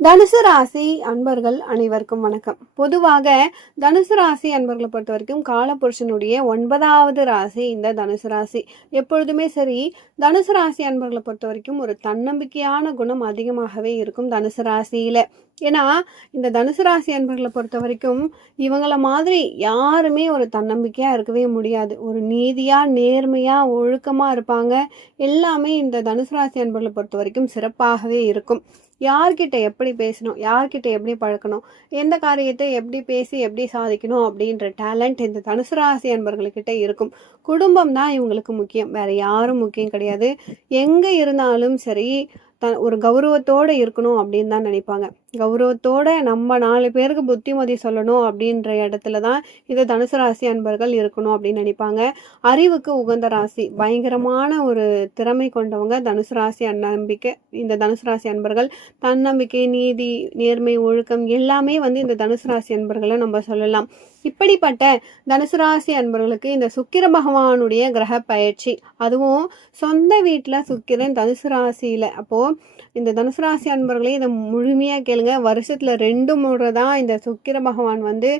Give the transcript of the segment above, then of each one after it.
தனுசு ராசி அன்பர்கள் அனைவருக்கும் வணக்கம். பொதுவாக தனுசு ராசி அன்பர்களை பொறுத்த வரைக்கும் காலபுருஷனுடைய ஒன்பதாவது ராசி இந்த தனுசு ராசி. எப்பொழுதுமே சரி தனுசு ராசி அன்பர்களை பொறுத்த வரைக்கும் ஒரு தன்னம்பிக்கையான குணம் அதிகமாகவே இருக்கும் தனுசு ராசியில. ஏன்னா இந்த தனுசு ராசி அன்பர்களை பொறுத்த வரைக்கும் இவங்கள மாதிரி யாருமே ஒரு தன்னம்பிக்கையா இருக்கவே முடியாது. ஒரு நீதியா நேர்மையா ஒழுக்கமா இருப்பாங்க. எல்லாமே இந்த தனுசு ராசி அன்பர்களை பொறுத்த வரைக்கும் சிறப்பாகவே இருக்கும். யார்கிட்ட எப்படி பேசணும்? யார்கிட்ட எப்படி பழக்கணும் எந்த காரியத்தை எப்படி பேசி எப்படி சாதிக்கணும்? அப்படின்ற டேலண்ட் இந்த தனுசு ராசி அன்பர்கள்கிட்ட இருக்கும். குடும்பம் தான் இவங்களுக்கு முக்கியம். வேற யாரும் முக்கியம் கிடையாது. எங்க இருந்தாலும் சரி த ஒரு கௌரவத்தோடு இருக்கணும் அப்படின்னு தான் நினைப்பாங்க. கௌரவத்தோட நம்ம நாலு பேருக்கு புத்திமதி சொல்லணும் அப்படின்ற இடத்துல தான் இது தனுசு ராசி அன்பர்கள் இருக்கணும் அப்படின்னு நினைப்பாங்க. அறிவுக்கு உகந்த ராசி பயங்கரமான ஒரு திறமை கொண்டவங்க தனுசு ராசி நம்பிக்கை இந்த தனுசு ராசி அன்பர்கள். தன்னம்பிக்கை நீதி நேர்மை ஒழுக்கம் எல்லாமே வந்து இந்த தனுசு ராசி அன்பர்களை நம்ம சொல்லலாம். இப்படிப்பட்ட தனுசு ராசி அன்பர்களுக்கு இந்த சுக்கிர பகவானுடைய கிரக பயிற்சி. அதுவும் சொந்த வீட்டில் சுக்கிரன் தனுசு ராசியில். அப்போது இந்த தனுசு ராசி அன்பர்களே இதை முழுமையாக கேளுங்க. வருஷத்தில் ரெண்டு முறை தான் இந்த சுக்கிர பகவான் வந்து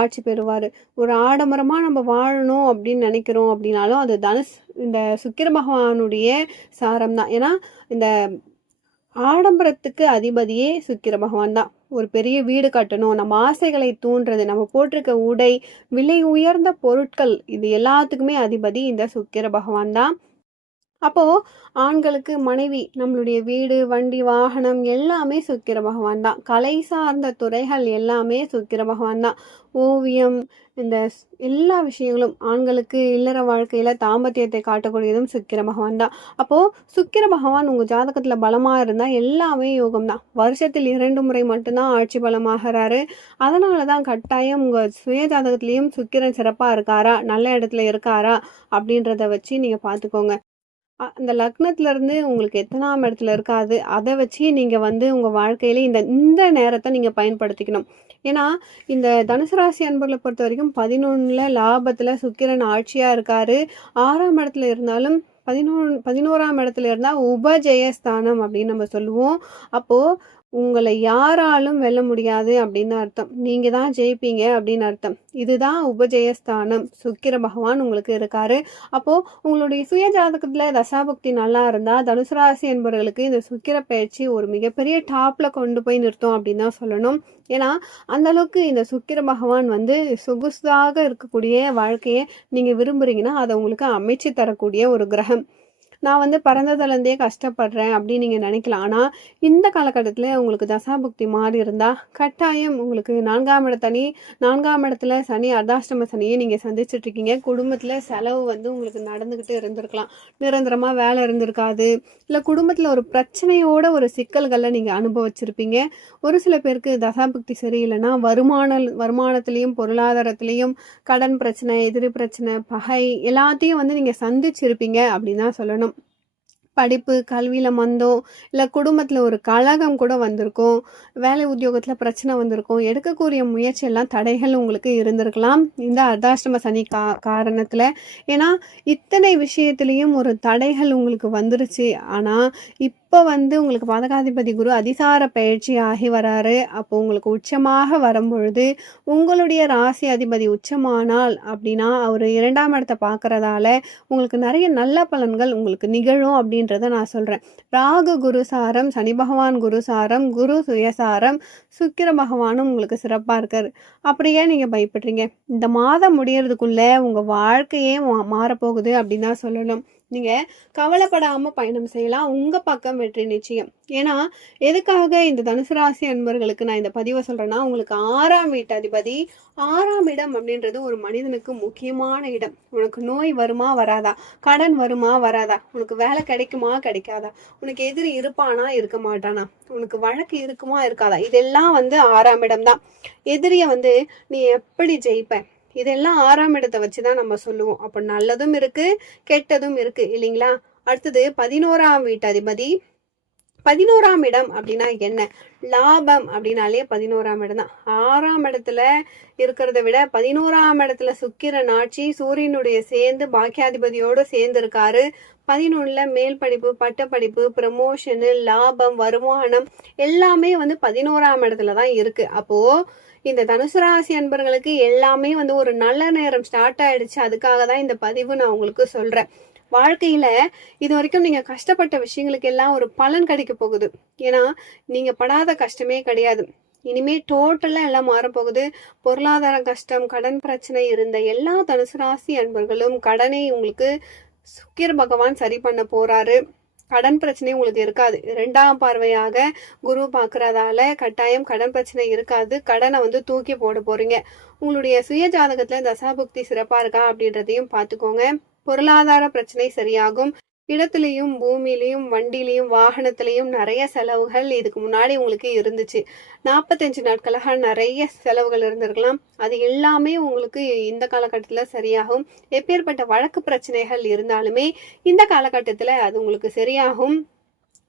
ஆட்சி பெறுவார். ஒரு ஆடம்பரமாக நம்ம வாழணும் அப்படின்னு நினைக்கிறோம் அப்படின்னாலும் அது தனுஷ் இந்த சுக்கிர பகவானுடைய சாரம் தான் ஏன்னா இந்த ஆடம்பரத்துக்கு அதிபதியே சுக்கிர பகவான் தான். ஒரு பெரிய வீடு கட்டணும் நம்ம ஆசைகளை தூண்டுறது நம்ம போட்டிருக்க உடை விலை உயர்ந்த பொருட்கள் இது எல்லாத்துக்குமே அதிபதி இந்த சுக்கிர பகவான் தான். அப்போது ஆண்களுக்கு மனைவி நம்மளுடைய வீடு வண்டி வாகனம் எல்லாமே சுக்கிர பகவான் தான். கலை சார்ந்த துறைகள் எல்லாமே சுக்கிர பகவான் தான். ஓவியம் இந்த ஸ்- எல்லா விஷயங்களும் ஆண்களுக்கு இல்லற வாழ்க்கையில் தாம்பத்தியத்தை காட்டக்கூடியதும் சுக்கிர பகவான் தான். அப்போது சுக்கிர பகவான் உங்கள் ஜாதகத்தில் பலமாக இருந்தால் எல்லாமே யோகம் தான். வருஷத்தில் இரண்டு முறை மட்டும்தான் ஆட்சி பலமாகிறாரு. அதனால தான் கட்டாயம் உங்கள் சுய ஜாதகத்துலேயும் சுக்கிரன் சிறப்பாக இருக்காரா நல்ல இடத்துல இருக்காரா அப்படின்றத வச்சு நீங்கள் பார்த்துக்கோங்க அ- அந்த லக்னத்துல இருந்து உங்களுக்கு எத்தனாம் இடத்துல இருக்காது அதை வச்சு நீங்க வந்து உங்க வாழ்க்கையில இந்த இந்த நேரத்தை நீங்க பயன்படுத்திக்கணும். ஏன்னா இந்த தனுசு ராசி அன்பர்களை பொறுத்த வரைக்கும் பதினொன்றில் லாபத்தில் சுக்கிரன் ஆட்சியாக இருக்கார். ஆறாம் இடத்துல இருந்தாலும் பதினொன்று பதினோராம் இடத்துல இருந்தால் உபஜெயஸ்தானம் அப்படின்னு நம்ம சொல்லுவோம். அப்போது உங்களை யாராலும் வெல்ல முடியாது அப்படின்னு அர்த்தம். நீங்கள் தான் ஜெயிப்பீங்க அப்படின்னு அர்த்தம். இதுதான் உபஜெயஸ்தானம். சுக்கிர பகவான் உங்களுக்கு இருக்காரு. அப்போது உங்களுடைய சுய ஜாதகத்தில் தசாபக்தி நல்லா இருந்தால் தனுசு ராசி என்பவர்களுக்கு இந்த சுக்கிர பயிற்சி ஒரு மிகப்பெரிய டாப்பில் கொண்டு போய் நிறுத்தும் அப்படின்னு தான் சொல்லணும். ஏன்னா அந்த அளவுக்கு இந்த சுக்கிர பகவான் வந்து சொகுசாக இருக்கக்கூடிய வாழ்க்கையை நீங்கள் விரும்புகிறீங்கன்னா அதை உங்களுக்கு அமைச்சு தரக்கூடிய ஒரு கிரகம். நான் வந்து பிறந்ததுலேருந்தே கஷ்டப்படுறேன் அப்படின்னு நீங்கள் நினைக்கலாம். ஆனால் இந்த காலகட்டத்தில் உங்களுக்கு தசாபுக்தி மாறி இருந்தால் கட்டாயம் உங்களுக்கு நான்காம் இடத்தனி நான்காம் இடத்துல சனி அர்தாஷ்டம சனியை நீங்கள் சந்திச்சிட்ருக்கீங்க குடும்பத்தில் செலவு வந்து உங்களுக்கு நடந்துக்கிட்டு இருந்திருக்கலாம். நிரந்தரமாக வேலை இருந்திருக்காது. இல்லை குடும்பத்தில் ஒரு பிரச்சனையோட ஒரு சிக்கல்களை நீங்கள் அனுபவிச்சிருப்பீங்க. ஒரு சில பேருக்கு தசாபுக்தி சரியில்லைன்னா வருமான வருமானத்துலேயும் பொருளாதாரத்துலேயும் கடன் பிரச்சனை எதிரி பிரச்சனை பகை எல்லாத்தையும் வந்து நீங்கள் சந்திச்சிருப்பீங்க அப்படின்னு தான் சொல்லணும். படிப்பு கல்வியில் மந்தம் இல்லை குடும்பத்தில் ஒரு கழகம் கூட வந்திருக்கும் வேலை உத்தியோகத்தில் பிரச்சனை வந்திருக்கும் எடுக்கக்கூடிய முயற்சியெல்லாம் தடைகள் உங்களுக்கு இருந்திருக்கலாம். இந்த அர்த்தாஷ்டம சனி கா காரணத்தில். ஏன்னா இத்தனை விஷயத்துலேயும் ஒரு தடைகள் உங்களுக்கு வந்துருச்சு. ஆனால் இப்போ வந்து உங்களுக்கு பாதகாதிபதி குரு அதிசார பயிற்சி ஆகி வராரு. அப்போ உங்களுக்கு உச்சமாக வரும்பொழுது உங்களுடைய ராசி அதிபதி உச்சமானால் அப்படின்னா அவர் இரண்டாம் இடத்தை பார்க்கறதால உங்களுக்கு நிறைய நல்ல பலன்கள் உங்களுக்கு நிகழும் அப்படின்றத நான் சொல்கிறேன் ராகு குரு சாரம் சனி பகவான் குரு சாரம் குரு சுயசாரம் சுக்கிர பகவானும் உங்களுக்கு சிறப்பாக இருக்காரு. அப்படியே நீங்கள் பயப்படுறீங்க. இந்த மாதம் முடியறதுக்குள்ளே உங்கள் வாழ்க்கையே மா- மாறப்போகுது அப்படின்னு தான் சொல்லணும். நீங்கள் கவலைப்படாமல் பயணம் செய்யலாம். உங்கள் பக்கம் வெற்றி நிச்சயம். ஏன்னா எதுக்காக இந்த தனுசு ராசி அன்பர்களுக்கு நான் இந்த பதிவை சொல்கிறேன்னா உங்களுக்கு ஆறாம் வீட்டு அதிபதி ஆறாம் இடம் அப்படின்றது ஒரு மனிதனுக்கு முக்கியமான இடம். உனக்கு நோய் வருமா வராதா? கடன் வருமா வராதா? உனக்கு வேலை கிடைக்குமா கிடைக்காதா? உனக்கு எதிரி இருப்பானா இருக்க மாட்டானா? உனக்கு வழக்கு இருக்குமா இருக்காதா? இதெல்லாம் வந்து ஆறாம் இடம் தான். எதிரியை வந்து நீ எப்படி ஜெயிப்ப? இதெல்லாம் ஆறாம் இடத்தை வச்சு தான் நம்ம சொல்லுவோம். அப்போ நல்லதும் இருக்குது கெட்டதும் இருக்குது இல்லைங்களா? அடுத்தது பதினோராம் வீட்டு அதிபதி பதினோராம் இடம் அப்படின்னா என்ன? லாபம் அப்படின்னாலே பதினோராம் இடம் தான். ஆறாம் இடத்துல இருக்கிறத விட பதினோராம் இடத்துல சுக்கிரன் ஆட்சி சூரியனுடைய சேர்ந்து பாக்கியாதிபதியோடு சேர்ந்து இருக்காரு பதினொன்னுல மேல் படிப்பு பட்டப்படிப்பு ப்ரமோஷனு லாபம் வருமானம் எல்லாமே வந்து பதினோராம் இடத்துல தான் இருக்கு. அப்போ இந்த தனுசு ராசி அன்பர்களுக்கு எல்லாமே வந்து ஒரு நல்ல நேரம் ஸ்டார்ட் ஆயிடுச்சு. அதுக்காக தான் இந்த பதிவு நான் உங்களுக்கு சொல்றேன். வாழ்க்கையில் இது வரைக்கும் நீங்கள் கஷ்டப்பட்ட விஷயங்களுக்கு எல்லாம் ஒரு பலன் கிடைக்க போகுது. ஏன்னா நீங்கள் படாத கஷ்டமே கிடையாது. இனிமே டோட்டலாக எல்லாம் மாறப்போகுது பொருளாதார கஷ்டம் கடன் பிரச்சனை இருந்த எல்லா தனுசு ராசி அன்பர்களும் கடனை உங்களுக்கு சுக்கிர பகவான் சரி பண்ண போகிறாரு கடன் பிரச்சனை உங்களுக்கு இருக்காது. இரண்டாம் பார்வையாக குரு பார்க்குறதால கட்டாயம் கடன் பிரச்சனை இருக்காது. கடனை வந்து தூக்கி போட போகிறீங்க உங்களுடைய சுய ஜாதகத்தில் தசாபுக்தி சிறப்பாக இருக்கா அப்படின்றதையும் பார்த்துக்கோங்க. பொருளாதார பிரச்சனை சரியாகும். இடத்துலையும் பூமியிலையும் வண்டிலையும் வாகனத்திலையும் நிறைய செலவுகள் இதுக்கு முன்னாடி உங்களுக்கு இருந்துச்சு. நாற்பத்தஞ்சு நாட்களாக நிறைய செலவுகள் இருந்திருக்கலாம். அது எல்லாமே உங்களுக்கு இந்த காலகட்டத்தில் சரியாகும். எப்பேற்பட்ட வழக்கு பிரச்சனைகள் இருந்தாலுமே இந்த காலகட்டத்தில் அது உங்களுக்கு சரியாகும்.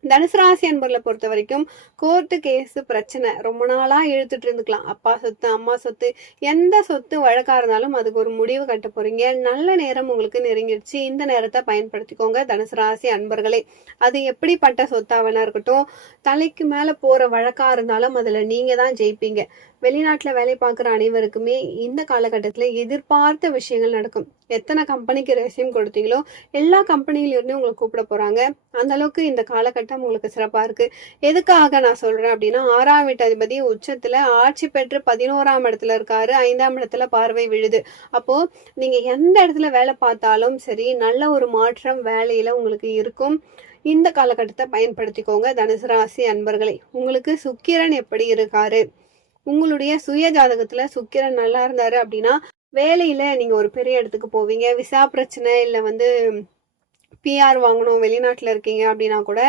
தனுசு ராசி அன்பர்களை பொறுத்த வரைக்கும் கோர்ட்டு கேஸு பிரச்சனை. ரொம்ப நாளாக இழுத்துட்டு இருந்துக்கலாம். அப்பா சொத்து அம்மா சொத்து எந்த சொத்து வழக்காக இருந்தாலும் அதுக்கு ஒரு முடிவு கட்ட போகிறீங்க நல்ல நேரம் உங்களுக்கு நெருங்கிடுச்சு. இந்த நேரத்தை பயன்படுத்திக்கோங்க தனுசு ராசி அன்பர்களே. அது எப்படிப்பட்ட சொத்தாக வேணா இருக்கட்டும் தலைக்கு மேலே போகிற வழக்காக இருந்தாலும் அதில் நீங்கள் தான் ஜெயிப்பீங்க. வெளிநாட்டில் வேலை பார்க்குற அனைவருக்குமே இந்த காலகட்டத்தில் எதிர்பார்த்த விஷயங்கள் நடக்கும். எத்தனை கம்பெனிக்கு ரெசியூம் கொடுத்தீங்களோ எல்லா கம்பெனிலிருந்தும் உங்களை கூப்பிட போகிறாங்க அந்த அளவுக்கு இந்த காலகட்டம் உங்களுக்கு சிறப்பாக இருக்குது எதுக்காக நான் சொல்கிறேன் அப்படின்னா ஆறாம் வீட்டாதிபதி உச்சத்தில் ஆட்சி பெற்று பதினோராம் இடத்துல இருக்காரு. ஐந்தாம் இடத்துல பார்வை விழுது. அப்போது நீங்கள் எந்த இடத்துல வேலை பார்த்தாலும் சரி நல்ல ஒரு மாற்றம் வேலையில் உங்களுக்கு இருக்கும். இந்த காலகட்டத்தை பயன்படுத்திக்கோங்க. தனுசு ராசி அன்பர்களை உங்களுக்கு சுக்கிரன் எப்படி இருக்காரு? உங்களுடைய சுய ஜாதகத்துல சுக்கிரன் நல்லா இருந்தாரு அப்படின்னா வேலையில் நீங்கள் ஒரு பெரிய இடத்துக்கு போவீங்க. விசா பிரச்சனை இல்லை வந்து பிஆர் வாங்கணும் வெளிநாட்டில் இருக்கீங்க அப்படின்னா கூட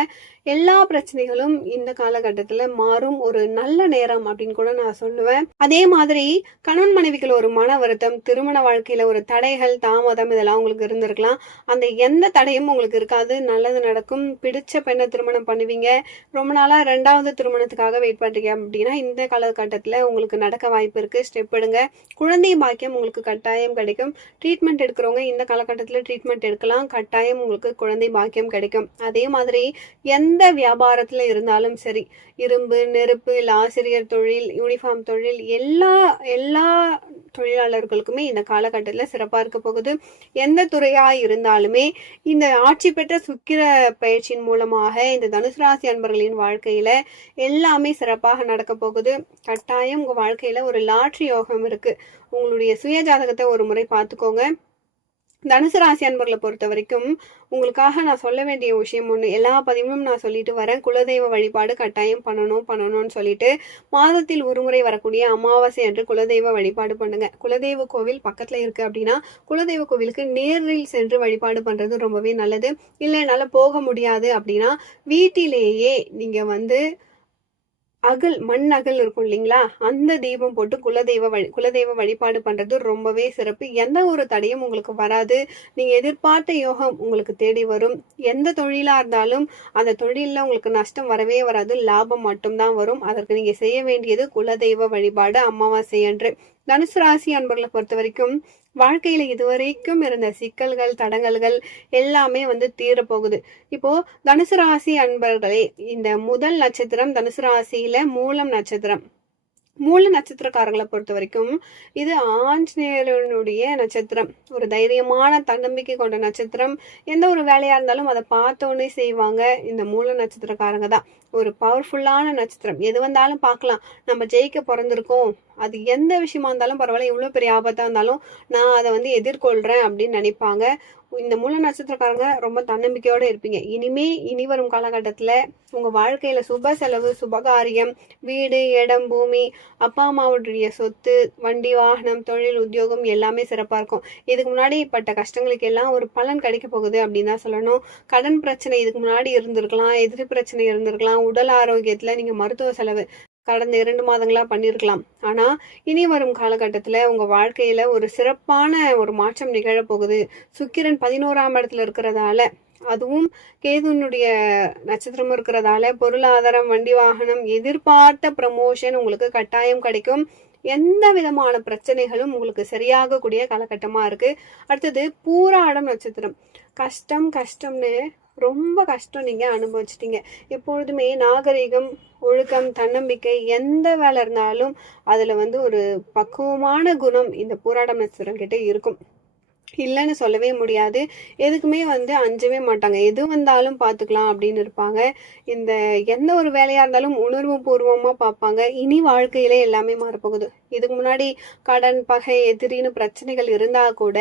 எல்லா பிரச்சனைகளும் இந்த காலகட்டத்தில் மாறும். ஒரு நல்ல நேரம் அப்படின்னு கூட நான் சொல்லுவேன். அதே மாதிரி கணவன் மனைவிகள் ஒரு மன வருத்தம் திருமண வாழ்க்கையில ஒரு தடைகள் தாமதம் இதெல்லாம் உங்களுக்கு இருந்திருக்கலாம். அந்த எந்த தடையும் உங்களுக்கு இருக்காது. நல்லது நடக்கும். பிடிச்ச பெண்ணை திருமணம் பண்ணுவீங்க. ரொம்ப நாளா ரெண்டாவது திருமணத்துக்காக வெயிட் பண்றீங்க அப்படின்னா இந்த காலகட்டத்தில் உங்களுக்கு நடக்க வாய்ப்பு இருக்கு. ஸ்டெப் எடுங்க. குழந்தை பாக்கியம் உங்களுக்கு கட்டாயம் கிடைக்கும். ட்ரீட்மெண்ட் எடுக்கிறவங்க இந்த காலகட்டத்தில் ட்ரீட்மெண்ட் எடுக்கலாம். கட்டாயம் உங்களுக்கு குழந்தை பாக்கியம் கிடைக்கும். அதே மாதிரி எந்த எந்த வியாபாரத்தில் இருந்தாலும் சரி இரும்பு நெருப்பு இல்லை ஆசிரியர் தொழில் யூனிஃபார்ம் தொழில் எல்லா எல்லா தொழிலாளர்களுக்குமே இந்த காலகட்டத்தில் சிறப்பாக இருக்க போகுது. எந்த துறையாக இருந்தாலுமே இந்த ஆட்சி பெற்ற சுக்கிர பயிற்சியின் மூலமாக இந்த தனுசு ராசி அன்பர்களின் வாழ்க்கையில் எல்லாமே சிறப்பாக நடக்க போகுது. கட்டாயம் உங்கள் வாழ்க்கையில் ஒரு லாட்ரி யோகம் இருக்குது உங்களுடைய சுய ஜாதகத்தை ஒரு முறை பார்த்துக்கோங்க. தனுசு ராசி அன்பர்களை பொறுத்த வரைக்கும் உங்களுக்காக நான் சொல்ல வேண்டிய விஷயம் ஒன்று எல்லா பதிவும் நான் சொல்லிட்டு வரேன். குலதெய்வ வழிபாடு கட்டாயம் பண்ணணும் பண்ணணும்னு சொல்லிட்டு மாதத்தில் ஒரு முறை வரக்கூடிய அமாவாசை அன்று குலதெய்வ வழிபாடு பண்ணுங்க. குலதெய்வ கோவில் பக்கத்தில் இருக்கு அப்படின்னா குலதெய்வ கோவிலுக்கு நேரில் சென்று வழிபாடு பண்றது ரொம்பவே நல்லது. இல்லை என்னால் போக முடியாது அப்படின்னா வீட்டிலேயே நீங்க வந்து அகல் மண் அகல் இருக்கும் இல்லைங்களா? அந்த தீபம் போட்டு குலதெய்வ வழி குலதெய்வ வழிபாடு பண்ணுறது ரொம்பவே சிறப்பு. எந்த ஒரு தடையும் உங்களுக்கு வராது. நீங்கள் எதிர்பார்த்த யோகம் உங்களுக்கு தேடி வரும். எந்த தொழிலாக இருந்தாலும் அந்த தொழிலில் உங்களுக்கு நஷ்டம் வரவே வராது. லாபம் மட்டும்தான் வரும். அதற்கு நீங்கள் செய்ய வேண்டியது குலதெய்வ வழிபாடு அமாவாசை அன்று. தனுசு ராசி அன்பர்களை பொறுத்த வரைக்கும் வாழ்க்கையில் இதுவரைக்கும் இருந்த சிக்கல்கள் தடங்கல்கள் எல்லாமே வந்து தீரப்போகுது. இப்போ தனுசு ராசி அன்பர்களே இந்த முதல் நட்சத்திரம் தனுசு ராசியில மூலம் நட்சத்திரம். மூல நட்சத்திரக்காரங்களை பொறுத்த வரைக்கும் இது ஆஞ்சநேயனுடைய நட்சத்திரம். ஒரு தைரியமான தன்னம்பிக்கை கொண்ட நட்சத்திரம். எந்த ஒரு வேலையாக இருந்தாலும் அதை பார்த்தோன்னே செய்வாங்க இந்த மூல நட்சத்திரக்காரங்க தான். ஒரு பவர்ஃபுல்லான நட்சத்திரம். எது வந்தாலும் பார்க்கலாம். நம்ம ஜெயிக்க பிறந்திருக்கோம். அது எந்த விஷயமா இருந்தாலும் பரவாயில்ல. எவ்வளோ பெரிய ஆபத்தாக இருந்தாலும் நான் அதை வந்து எதிர்கொள்கிறேன் அப்படின்னு நினைப்பாங்க. இந்த மூல நட்சத்திரக்காரங்க ரொம்ப தன்னம்பிக்கையோடு இருப்பீங்க. இனிமே இனி வரும் காலகட்டத்தில் உங்கள் வாழ்க்கையில் சுப செலவு சுபகாரியம் வீடு இடம் பூமி அப்பா அம்மாவுடைய சொத்து வண்டி வாகனம் தொழில் உத்தியோகம் எல்லாமே சிறப்பாக இருக்கும். இதுக்கு முன்னாடி பட்ட கஷ்டங்களுக்கு எல்லாம் ஒரு பலன் கிடைக்க போகுது அப்படின்னு தான் சொல்லணும். கடன் பிரச்சனை இதுக்கு முன்னாடி இருந்திருக்கலாம் எதிர் பிரச்சனை இருந்திருக்கலாம் உடல் ஆரோக்கியத்தில் நீங்கள் மருத்துவ செலவு கடந்த இரண்டு மாதங்களாக பண்ணியிருக்கலாம் ஆனால் இனி வரும் காலகட்டத்தில் உங்கள் வாழ்க்கையில் ஒரு சிறப்பான ஒரு மாற்றம் நிகழப்போகுது. சுக்கிரன் பதினோராம் இடத்துல இருக்கிறதால அதுவும் கேதுனுடைய நட்சத்திரமும் இருக்கிறதால பொருளாதாரம் வண்டி வாகனம் எதிர்பார்த்த ப்ரமோஷன் உங்களுக்கு கட்டாயம் கிடைக்கும். எந்த விதமான பிரச்சனைகளும் உங்களுக்கு சரியாகக்கூடிய காலகட்டமாக இருக்குது அடுத்தது பூராடம் நட்சத்திரம். கஷ்டம் கஷ்டம்னு ரொம்ப கஷ்டம் நீங்கள் அனுபவிச்சிட்டிங்க. எப்பொழுதுமே நாகரிகம் ஒழுக்கம் தன்னம்பிக்கை எந்த வேலை இருந்தாலும் அதில் வந்து ஒரு பக்குவமான குணம் இந்த பூராடம் நட்சத்திரம் இருக்கும். இல்லைன்னு சொல்லவே முடியாது. எதுக்குமே வந்து அஞ்சவே மாட்டாங்க. எது வந்தாலும் பார்த்துக்கலாம் அப்படின்னு இருப்பாங்க. இந்த எந்த ஒரு வேலையாக இருந்தாலும் உணர்வு பூர்வமாக பார்ப்பாங்க இனி வாழ்க்கையிலே எல்லாமே மாறப்போகுது. இதுக்கு முன்னாடி கடன் பகை எதிரின்னு பிரச்சனைகள் இருந்தால் கூட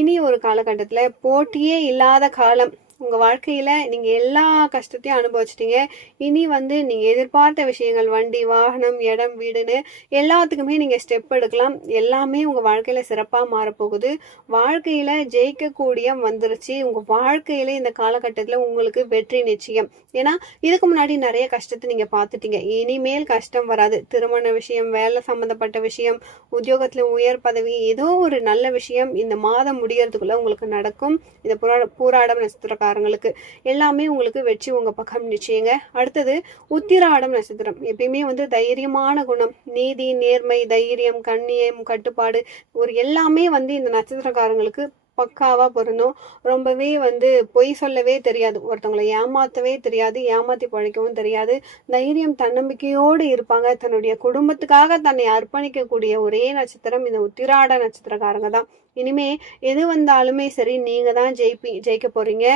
இனி ஒரு காலகட்டத்தில் போட்டியே இல்லாத காலம் உங்கள் வாழ்க்கையில் நீங்கள் எல்லா கஷ்டத்தையும் அனுபவிச்சிட்டீங்க. இனி வந்து நீங்கள் எதிர்பார்த்த விஷயங்கள் வண்டி வாகனம் இடம் வீடுன்னு எல்லாத்துக்குமே நீங்கள் ஸ்டெப் எடுக்கலாம். எல்லாமே உங்கள் வாழ்க்கையில் சிறப்பாக மாறப்போகுது. வாழ்க்கையில் ஜெயிக்கக்கூடிய வந்துருச்சு. உங்கள் வாழ்க்கையில் இந்த காலகட்டத்தில் உங்களுக்கு வெற்றி நிச்சயம். ஏன்னா இதுக்கு முன்னாடி நிறைய கஷ்டத்தை நீங்கள் பார்த்துட்டீங்க. இனிமேல் கஷ்டம் வராது. திருமண விஷயம் வேலை சம்மந்தப்பட்ட விஷயம் உத்தியோகத்தில் உயர் பதவி ஏதோ ஒரு நல்ல விஷயம் இந்த மாதம் முடிகிறதுக்குள்ளே உங்களுக்கு நடக்கும். இந்த புரா பூராடம் சொந்தக்காரங்களுக்கு எல்லாமே உங்களுக்கு வெற்றி உங்கள் பக்கம் நிச்சயங்க. அடுத்தது உத்திராடம் நட்சத்திரம். எப்பயுமே வந்து தைரியமான குணம். நீதி நேர்மை தைரியம் கண்ணியம் கட்டுப்பாடு ஒரு எல்லாமே வந்து இந்த நட்சத்திரக்காரங்களுக்கு பக்காவாக பொருந்தும். ரொம்பவே வந்து பொய் சொல்லவே தெரியாது. ஒருத்தவங்களை ஏமாற்றவே தெரியாது. ஏமாற்றி பழைக்கவும் தெரியாது. தைரியம் தன்னம்பிக்கையோடு இருப்பாங்க. தன்னுடைய குடும்பத்துக்காக தன்னை அர்ப்பணிக்கக்கூடிய ஒரே நட்சத்திரம் இந்த உத்திராட நட்சத்திரக்காரங்க தான். இனிமே எது வந்தாலுமே சரி நீங்க தான் ஜெயிப்பி ஜெயிக்க போறீங்க.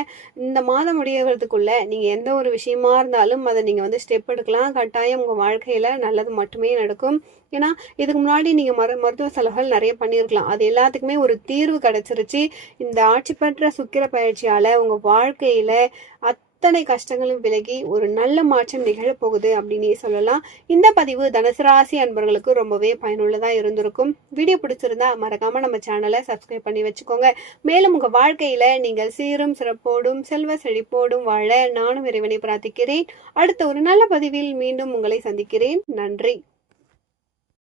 இந்த மாதம் முடியறதுக்குள்ள நீங்க எந்த ஒரு விஷயமா இருந்தாலும் அதை நீங்க வந்து ஸ்டெப் எடுக்கலாம். கட்டாயம் உங்க வாழ்க்கையில நல்லது மட்டுமே நடக்கும். ஏன்னா இதுக்கு முன்னாடி நீங்க மரு மருத்துவ செலவுகள் நிறைய பண்ணியிருக்கலாம். அது எல்லாத்துக்குமே ஒரு தீர்வு கிடைச்சிருச்சு. இந்த ஆட்சி பெற்ற சுக்கிர பயிற்சியால உங்க வாழ்க்கையில அத்தனை கஷ்டங்களும் விலகி ஒரு நல்ல மாற்றம் நிகழப்போகுது அப்படின்னே சொல்லலாம். இந்த பதிவு தனுசராசி அன்பர்களுக்கு ரொம்பவே பயனுள்ளதா இருந்திருக்கும். வீடியோ பிடிச்சிருந்தா மறக்காம நம்ம சேனலை சப்ஸ்கிரைப் பண்ணி வச்சுக்கோங்க. மேலும் உங்க வாழ்க்கையில நீங்கள் சீரும் சிறப்போடும் செல்வ செழிப்போடும் வாழ நானும் இறைவனை பிரார்த்திக்கிறேன். அடுத்த ஒரு நல்ல பதிவில் மீண்டும் உங்களை சந்திக்கிறேன். நன்றி.